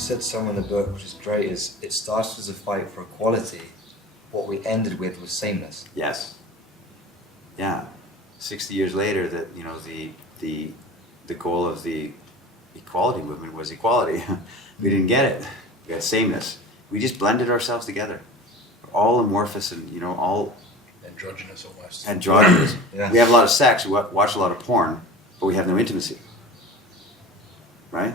said somewhere in the book, which is great, is it started as a fight for equality. What we ended with was sameness. Yes. Yeah. 60 years later, that the goal of the equality movement was equality. We didn't get it. We had sameness. We just blended ourselves together. We're all amorphous and all androgynous almost. Androgynous. Yeah. We have a lot of sex. We watch a lot of porn, but we have no intimacy. Right?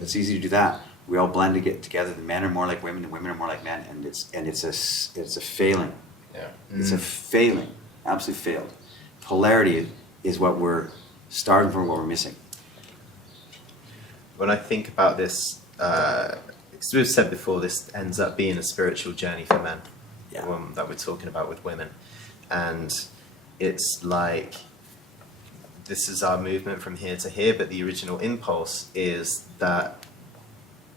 It's easy to do that. We all blend to get together. The men are more like women, the women are more like men, and it's a failing. Yeah. It's a failing. Absolutely failed. Polarity is what we're starting from, what we're missing. When I think about this, as we've said before, this ends up being a spiritual journey for men. Yeah. The one that we're talking about with women, and it's like this is our movement from here to here, but the original impulse is that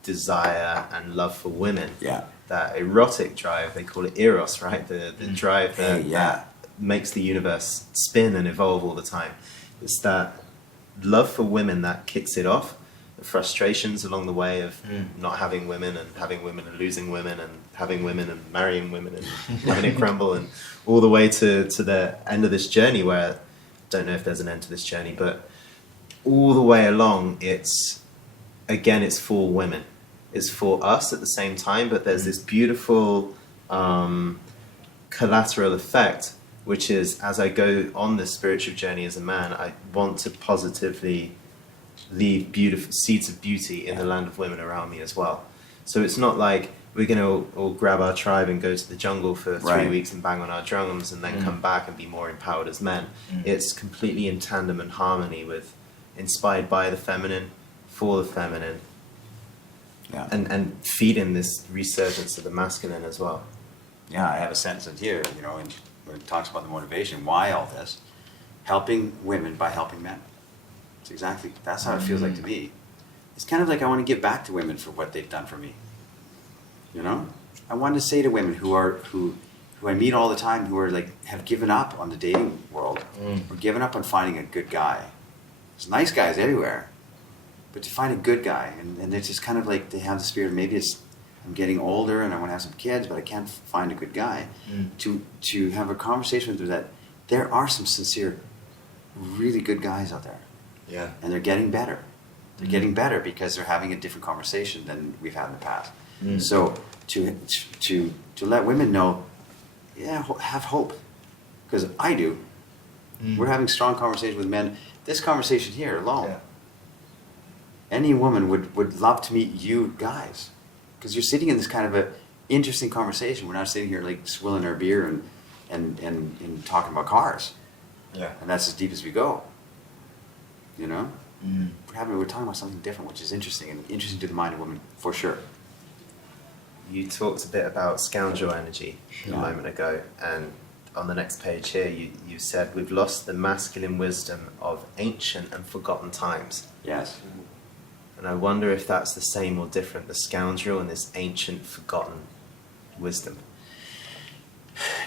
desire and love for women. Yeah. That erotic drive, they call it eros, right? The drive that, that makes the universe spin and evolve all the time. It's that love for women that kicks it off. The frustrations along the way of not having women and losing women and having women and marrying women and having it crumble, and all the way to the end of this journey, where I don't know if there's an end to this journey, but all the way along it's for women. It's for us at the same time, but there's this beautiful collateral effect, which is, as I go on this spiritual journey as a man, I want to positively leave beautiful seeds of beauty in the land of women around me as well. So it's not like we're going to all grab our tribe and go to the jungle for 3 weeks and bang on our drums and then come back and be more empowered as men. It's completely in tandem and harmony with, inspired by the feminine, for the feminine, and feeding this resurgence of the masculine as well. Yeah, I have a sentence in here, and where it talks about the motivation. Why all this? Helping women by helping men. That's how it feels like to me. It's kind of like I want to give back to women for what they've done for me. I want to say to women who I meet all the time, who are like, have given up on the dating world, or given up on finding a good guy. There's nice guys everywhere, but to find a good guy, and it's just kind of like they have the spirit, maybe it's, I'm getting older and I want to have some kids, but I can't find a good guy. To have a conversation with them that there are some sincere, really good guys out there. Yeah. And they're getting better. They're getting better because they're having a different conversation than we've had in the past. So to let women know, have hope, because I do. We're having strong conversations with men. This conversation here alone, any woman would love to meet you guys, because you're sitting in this kind of a interesting conversation. We're not sitting here like swilling our beer and talking about cars. Yeah. And that's as deep as we go. We're talking about something different, which is interesting, and interesting to the mind of women, for sure. You talked a bit about scoundrel energy a moment ago, and on the next page here you said we've lost the masculine wisdom of ancient and forgotten times. Yes. And I wonder if that's the same or different, the scoundrel and this ancient forgotten wisdom.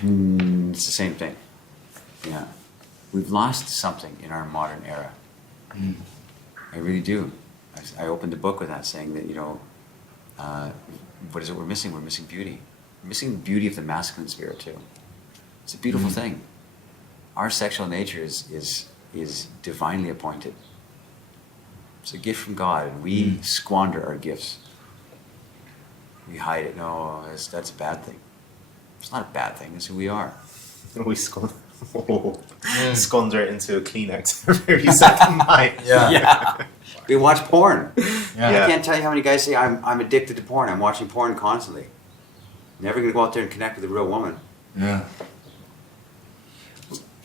It's the same thing. Yeah. We've lost something in our modern era. I really do. I opened the book with that, saying that, what is it we're missing? We're missing beauty. We're missing the beauty of the masculine spirit too. It's a beautiful thing. Our sexual nature is divinely appointed. It's a gift from God, and we squander our gifts. We hide it. No, that's a bad thing. It's not a bad thing. It's who we are. We squander it into a Kleenex every second night. Yeah. We watch porn. Yeah. I can't tell you how many guys say, I'm addicted to porn. I'm watching porn constantly. Never going to go out there and connect with a real woman. Yeah.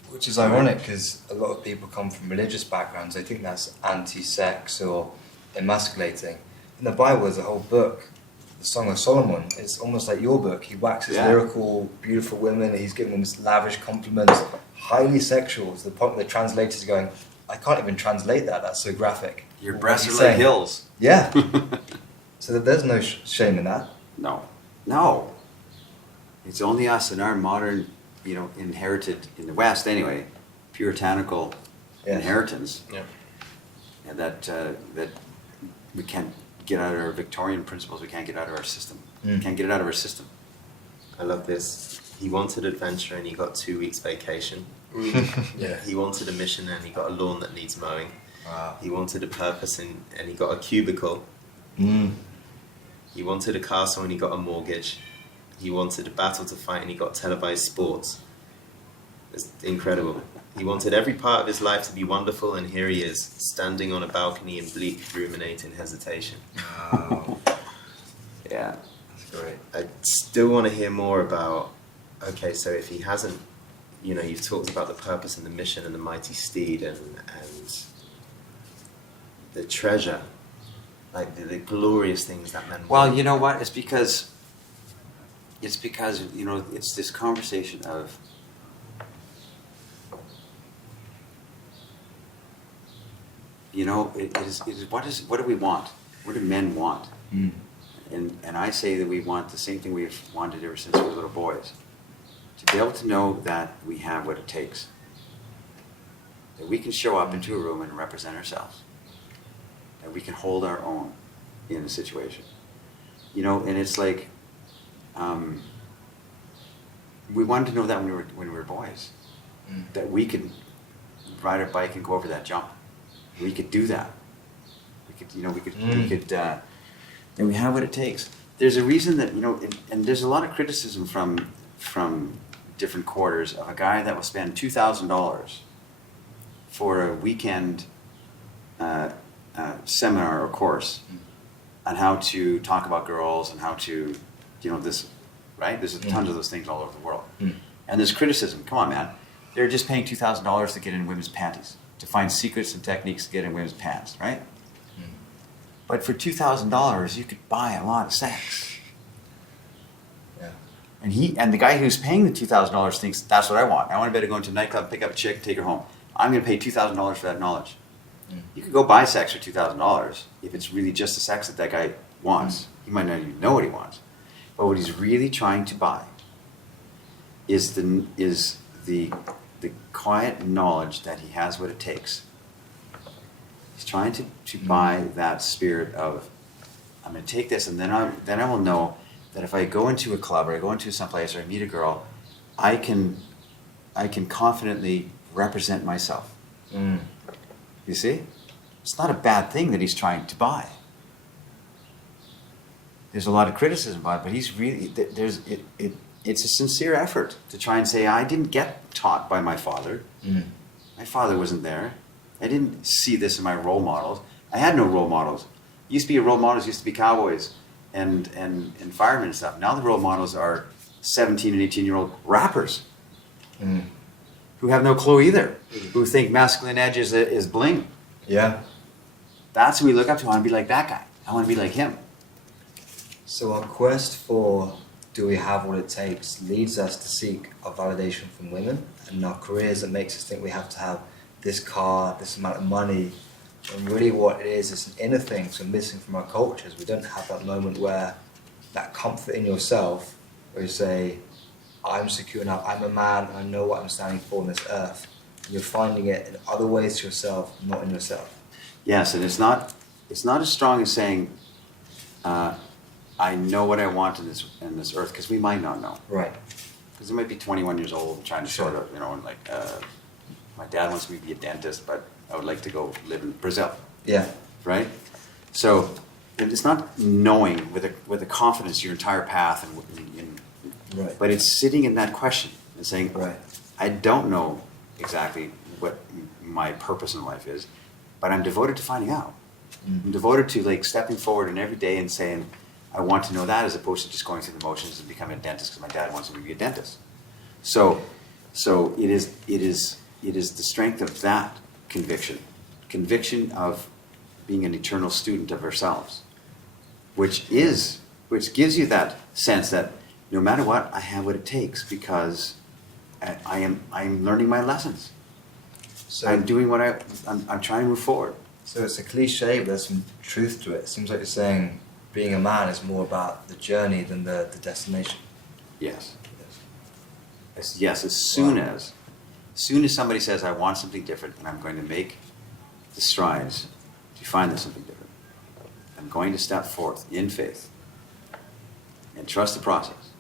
Which is ironic, because a lot of people come from religious backgrounds. They think that's anti-sex or emasculating. In the Bible, there's a whole book, the Song of Solomon. It's almost like your book. He waxes lyrical, beautiful women. He's giving them lavish compliments, highly sexual, to the point where the translators are going, I can't even translate that. That's so graphic. Your breasts are like hills. Yeah. So there's no shame in that. No. It's only us in our modern, inherited, in the West anyway, puritanical inheritance. Yeah. And that we can't get out of our Victorian principles. We can't get out of our system. Mm. Can't get it out of our system. I love this. He wanted adventure and he got 2 weeks vacation. Yeah. He wanted a mission and he got a lawn that needs mowing. Wow. He wanted a purpose and he got a cubicle. Mm. He wanted a castle and he got a mortgage. He wanted a battle to fight and he got televised sports. It's incredible. He wanted every part of his life to be wonderful, and here he is, standing on a balcony in bleak, ruminating hesitation. Wow. Yeah. That's great. I still want to hear more about, okay, so if he hasn't, you've talked about the purpose and the mission and the mighty steed and the treasure, like the glorious things that men Well, want. you know what? It's because it's this conversation of it is what do we want? What do men want? Mm. And I say that we want the same thing we've wanted ever since we were little boys. To be able to know that we have what it takes. That we can show up into a room and represent ourselves. That we can hold our own in a situation. And it's like we wanted to know that when we were boys. Mm. That we could ride a bike and go over that jump. We could do that. And we have what it takes. There's a reason that, and there's a lot of criticism from different quarters of a guy that will spend $2,000 for a weekend seminar or course on how to talk about girls and how to, this, right? There's tons of those things all over the world. Mm. And there's criticism. Come on, man. They're just paying $2,000 to get in women's panties, to find secrets and techniques to get in women's pants, right? But for $2,000, you could buy a lot of sex. Yeah. And the guy who's paying the $2,000 thinks, that's what I want. I want to be able to go into a nightclub, pick up a chick, take her home. I'm going to pay $2,000 for that knowledge. Mm. You could go buy sex for $2,000 if it's really just the sex that guy wants. He might not even know what he wants. But what he's really trying to buy is the quiet knowledge that he has what it takes. He's trying to buy that spirit of, I'm going to take this, and then I will know that if I go into a club or I go into someplace or I meet a girl, I can confidently represent myself. Mm. You see? It's not a bad thing that he's trying to buy. There's a lot of criticism about it, but he's really, it's a sincere effort to try and say, I didn't get taught by my father. Mm. My father wasn't there. I didn't see this in my role models. I had no role models. Used to be role models, used to be cowboys and firemen and stuff. Now the role models are 17 and 18-year-old rappers who have no clue either, who think masculine edge is bling. Yeah. That's who we look up to. I want to be like that guy. I want to be like him. So our quest for do we have what it takes leads us to seek a validation from women, and in our careers it makes us think we have to have this car, this amount of money, and really what it is an inner thing, so missing from our cultures. We don't have that moment where that comfort in yourself, where you say, I'm secure enough, I'm a man, and I know what I'm standing for on this earth. And you're finding it in other ways to yourself, not in yourself. Yes, and it's not as strong as saying, I know what I want in this earth, because we might not know. Right. Because I might be 21 years old trying to sort of, my dad wants me to be a dentist, but I would like to go live in Brazil. Yeah. Right? So it's not knowing with a confidence your entire path, Right. but it's sitting in that question and saying, Right. I don't know exactly what my purpose in life is, but I'm devoted to finding out. I'm devoted to stepping forward in every day and saying, I want to know that, as opposed to just going through the motions and becoming a dentist because my dad wants me to be a dentist. So it is the strength of that conviction of being an eternal student of ourselves, which gives you that sense that no matter what, I have what it takes, because I'm learning my lessons. So I'm doing what I'm trying to move forward. So it's a cliche, but there's some truth to it. It seems like you're saying being a man is more about the journey than the destination. Yes. Yes, as soon as somebody says, I want something different, and I'm going to make the strides to find this something different. I'm going to step forth in faith and trust the process.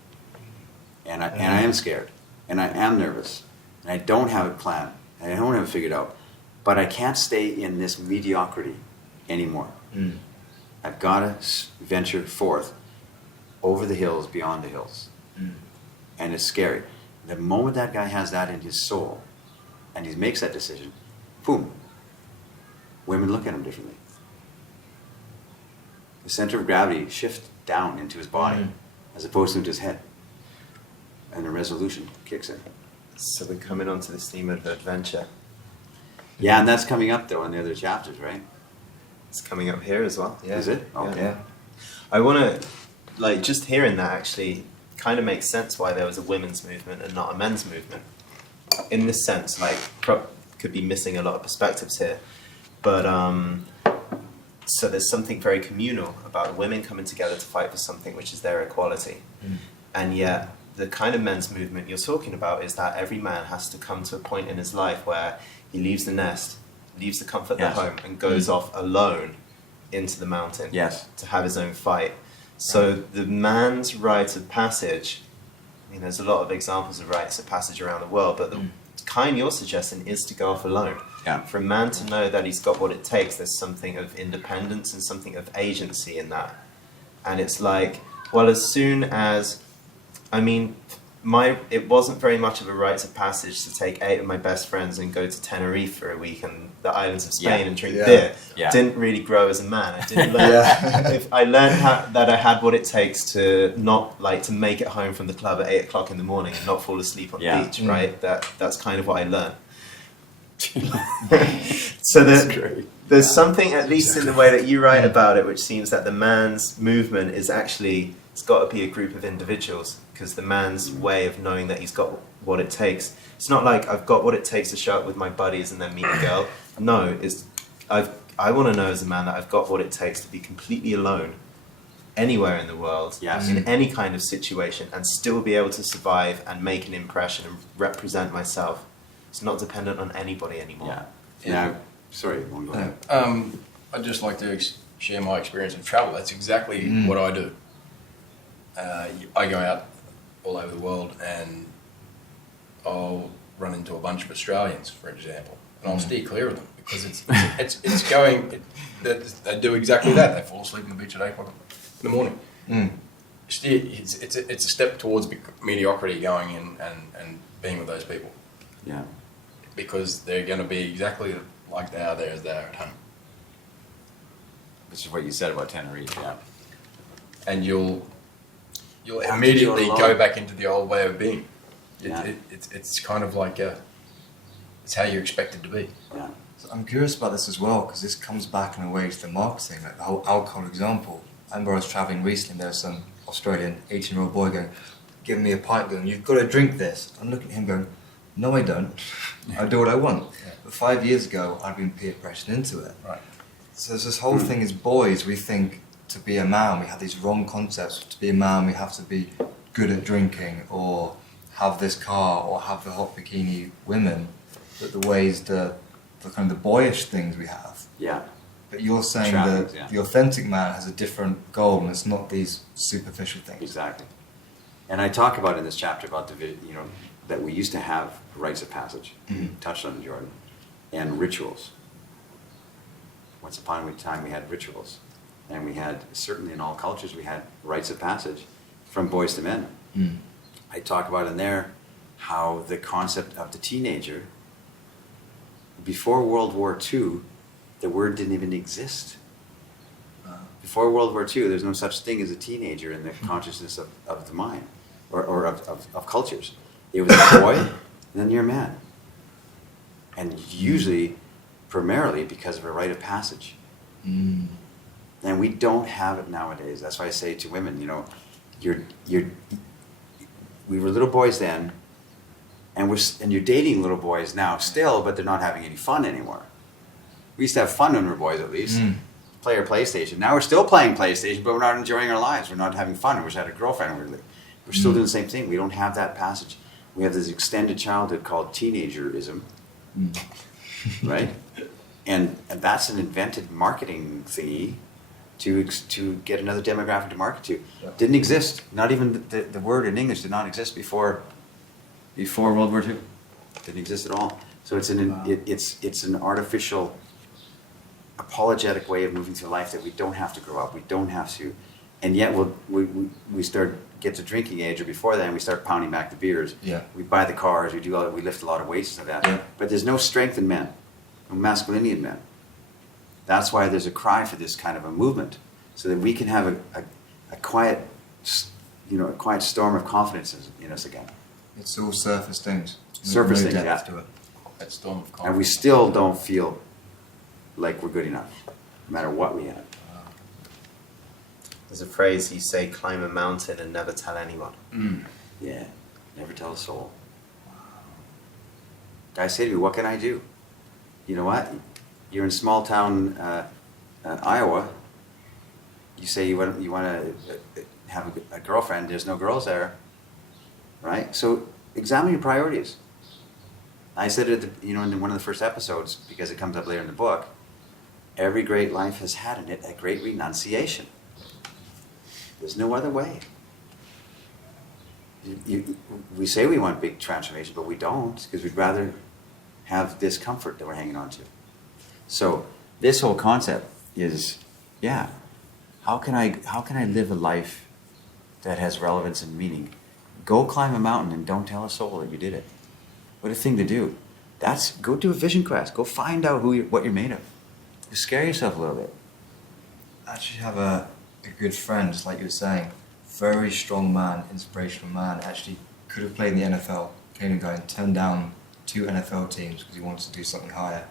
And I am scared, and I am nervous, and I don't have a plan, and I don't have it figured out. But I can't stay in this mediocrity anymore. I've got to venture forth over the hills, beyond the hills. And it's scary. The moment that guy has that in his soul, and he makes that decision, boom, women look at him differently. The center of gravity shifts down into his body, as opposed to into his head. And the resolution kicks in. So we're coming onto this theme of adventure. Yeah, and that's coming up though in the other chapters, right? It's coming up here as well. Yeah. Is it? Okay. Yeah. I want to, like, just hearing that actually kind of makes sense why there was a women's movement and not a men's movement. In this sense, like, could be missing a lot of perspectives here. But, so there's something very communal about women coming together to fight for something which is their equality. And yet, the kind of men's movement you're talking about is that every man has to come to a point in his life where he leaves the nest, leaves the comfort of the home, and goes off alone into the mountain to have his own fight. So the man's rite of passage, I mean, there's a lot of examples of rites of passage around the world, but the kind you're suggesting is to go off alone. For a man to know that he's got what it takes, there's something of independence and something of agency in that. And it's like, well, as soon as, I mean, it wasn't very much of a rite of passage to take 8 of my best friends and go to Tenerife for a week and the islands of Spain and drink beer. Didn't really grow as a man. I didn't learn. If I learned that I had what it takes to not like to make it home from the club at 8 o'clock in the morning and not fall asleep on the beach. Right. That's kind of what I learned. So there's something, at least in the way that you write about it, which seems that the man's movement is actually, it's got to be a group of individuals, because the man's way of knowing that he's got what it takes, it's not like I've got what it takes to show up with my buddies and then meet a girl. No, I want to know as a man that I've got what it takes to be completely alone anywhere in the world, in any kind of situation, and still be able to survive and make an impression and represent myself. It's not dependent on anybody anymore. Sorry, go ahead. I'd just like to share my experience of travel. That's exactly what I do. I go out all over the world and I'll run into a bunch of Australians, for example, and I'll steer clear of them because they do exactly that. They fall asleep on the beach at 8 o'clock in the morning. It's a step towards mediocrity going in and being with those people. Yeah. Because they're going to be exactly like they are there as they are at home. Which is what you said about Tenerife, And you'll immediately go back into the old way of being. It's kind of like it's how you're expected to be. Yeah. So I'm curious about this as well, because this comes back in a way to the marketing, like the whole alcohol example. I remember I was travelling recently, there was some Australian 18-year-old boy going, giving me a pint going, you've got to drink this. I'm looking at him going, no I don't, I do what I want. But 5 years ago, I'd been peer pressured into it. Right. So there's this whole thing as boys, we think to be a man, we have these wrong concepts. To be a man, we have to be good at drinking, or have this car, or have the hot bikini women. But the ways, the kind of the boyish things we have. Yeah. But you're saying that the authentic man has a different goal, and it's not these superficial things. Exactly. And I talk about in this chapter about that we used to have rites of passage, touched on Jordan, and rituals. Once upon a time we had rituals. And we had, certainly in all cultures, we had rites of passage from boys to men. I talk about in there how the concept of the teenager, before World War II, the word didn't even exist. Before World War II, there's no such thing as a teenager in the consciousness of the mind, or of cultures. It was a boy, and then you're a man. And usually, primarily, because of a rite of passage. And we don't have it nowadays. That's why I say to women, we were little boys then, and you're dating little boys now still, but they're not having any fun anymore. We used to have fun when we were boys, at least. Play our PlayStation. Now we're still playing PlayStation, but we're not enjoying our lives. We're not having fun. We wish I had a girlfriend. We're still doing the same thing. We don't have that passage. We have this extended childhood called teenagerism, right? And that's an invented marketing thingy to get another demographic to market to. Yeah. Didn't exist. Not even the word in English did not exist before World War II. Didn't exist at all. So it's it's an artificial, apologetic way of moving through life that we don't have to grow up. We don't have to, and yet we get to drinking age or before that, and we start pounding back the beers. Yeah. We buy the cars. We lift a lot of weights and that. Yeah. But there's no strength in men, no masculinity in men. That's why there's a cry for this kind of a movement, so that we can have a quiet, a quiet storm of confidence in us again. It's all surface things. Surface No things, depth yeah. to it. That storm of confidence. And we still don't feel like we're good enough, no matter what we have. There's a phrase you say, climb a mountain and never tell anyone. Yeah, never tell a soul. Guys say to me, what can I do? You know what? You're in small town Iowa. You say you want to have a girlfriend. There's no girls there, right? So examine your priorities. I said it, in one of the first episodes, because it comes up later in the book. Every great life has had in it a great renunciation. There's no other way. We say we want big transformation, but we don't, because we'd rather have this comfort that we're hanging on to. So this whole concept is, how can I live a life that has relevance and meaning? Go climb a mountain and don't tell a soul that you did it. What a thing to do. Go do a vision quest. Go find out what you're made of. Go scare yourself a little bit. I actually have a good friend, just like you were saying, very strong man, inspirational man, actually could have played in the NFL, came and going, turned down 2 NFL teams because he wanted to do something higher.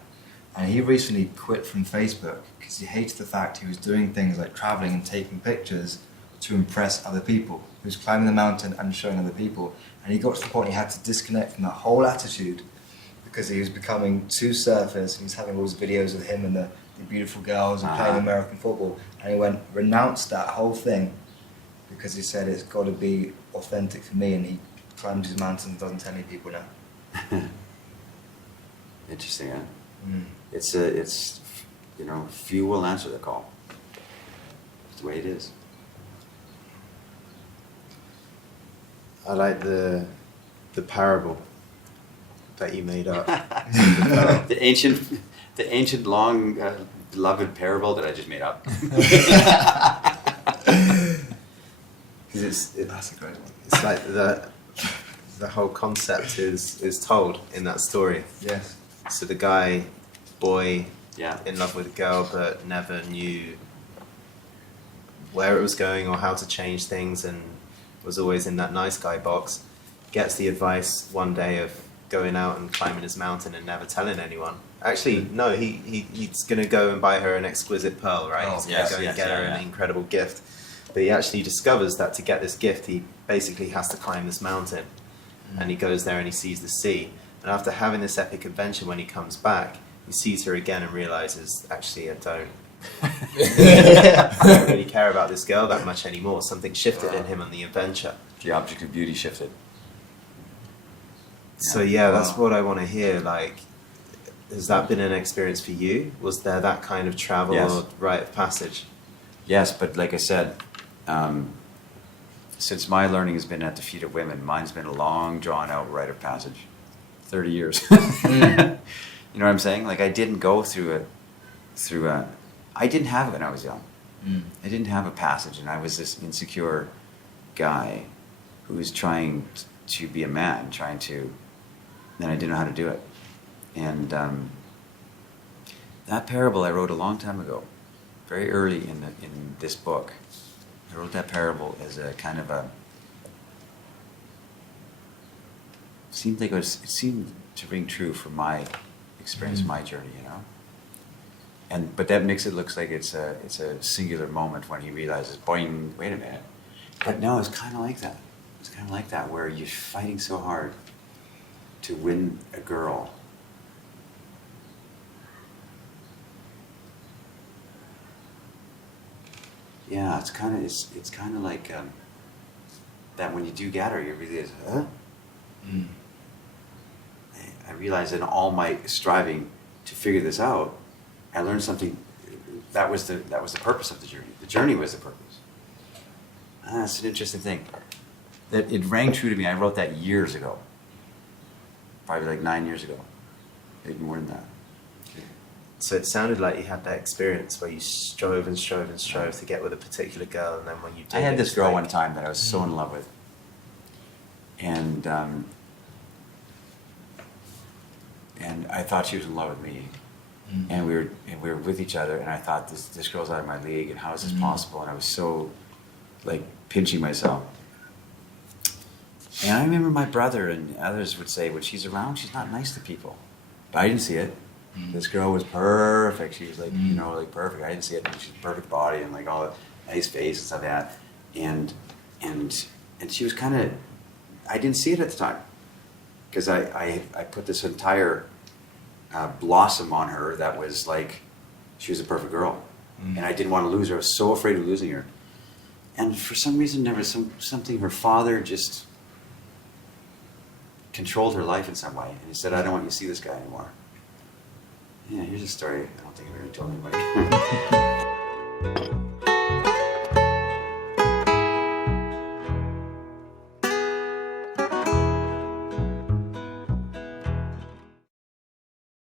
And he recently quit from Facebook because he hated the fact he was doing things like traveling and taking pictures to impress other people. He was climbing the mountain and showing other people. And he got to the point he had to disconnect from that whole attitude because he was becoming too surface. He was having all these videos of him and the beautiful girls and playing American football. And he renounced that whole thing because he said it's got to be authentic for me. And he climbs these mountains and doesn't tell any people now. Interesting, huh? Mm. It's few will answer the call. It's the way it is. I like the parable that you made up. the ancient long beloved parable that I just made up. That's a great one. It's like the whole concept is told in that story. Yes. So the boy, Yeah. in love with a girl, but never knew where it was going or how to change things, and was always in that nice guy box, gets the advice one day of going out and climbing his mountain and never telling anyone. Actually, no, he's going to go and buy her an exquisite pearl, right? Oh, he's going to go and get her an incredible gift. But he actually discovers that to get this gift, he basically has to climb this mountain. And he goes there and he sees the sea. And after having this epic adventure, when he comes back, he sees her again and realizes, actually, I don't really care about this girl that much anymore. Something shifted in him on the adventure. The object of beauty shifted. So that's what I want to hear. Like, has that been an experience for you? Was there that kind of travel or rite of passage? Yes, but like I said, since my learning has been at the feet of women, mine's been a long, drawn-out rite of passage. 30 years. You know what I'm saying? Like, I didn't go through I didn't have it when I was young. I didn't have a passage, and I was this insecure guy who was trying to be a man, and I didn't know how to do it. And that parable I wrote a long time ago, very early in this book. I wrote that parable as a kind of a. It seemed to ring true for my experience, my journey, But that makes it look like it's a singular moment when he realizes, boing, wait a minute. But no, it's kind of like that. It's kind of like that, where you're fighting so hard to win a girl. Yeah, it's kind of like that when you do get her, you realize, huh? I realized in all my striving to figure this out, I learned something. That was the purpose of the journey. The journey was the purpose. That's an interesting thing. That it rang true to me. I wrote that years ago. Probably like 9 years ago. Maybe more than that. So it sounded like you had that experience where you strove and strove and strove to get with a particular girl, and then when you did, I had it this was girl like- one time that I was so in love with. And I thought she was in love with me. And we were with each other, and I thought this girl's out of my league, and how is this possible? And I was so like pinching myself. And I remember my brother and others would say, when she's around, she's not nice to people. But I didn't see it. This girl was perfect. She was like, you know, like perfect. I didn't see it. She's perfect body and like all that nice face and stuff like that. And she was kind of, I didn't see it at the time. Because I put this entire blossom on her that was like, she was a perfect girl. And I didn't want to lose her. I was so afraid of losing her. And for some reason, there was something, her father just controlled her life in some way. And he said, I don't want you to see this guy anymore. Yeah, here's a story I don't think I ever told anybody.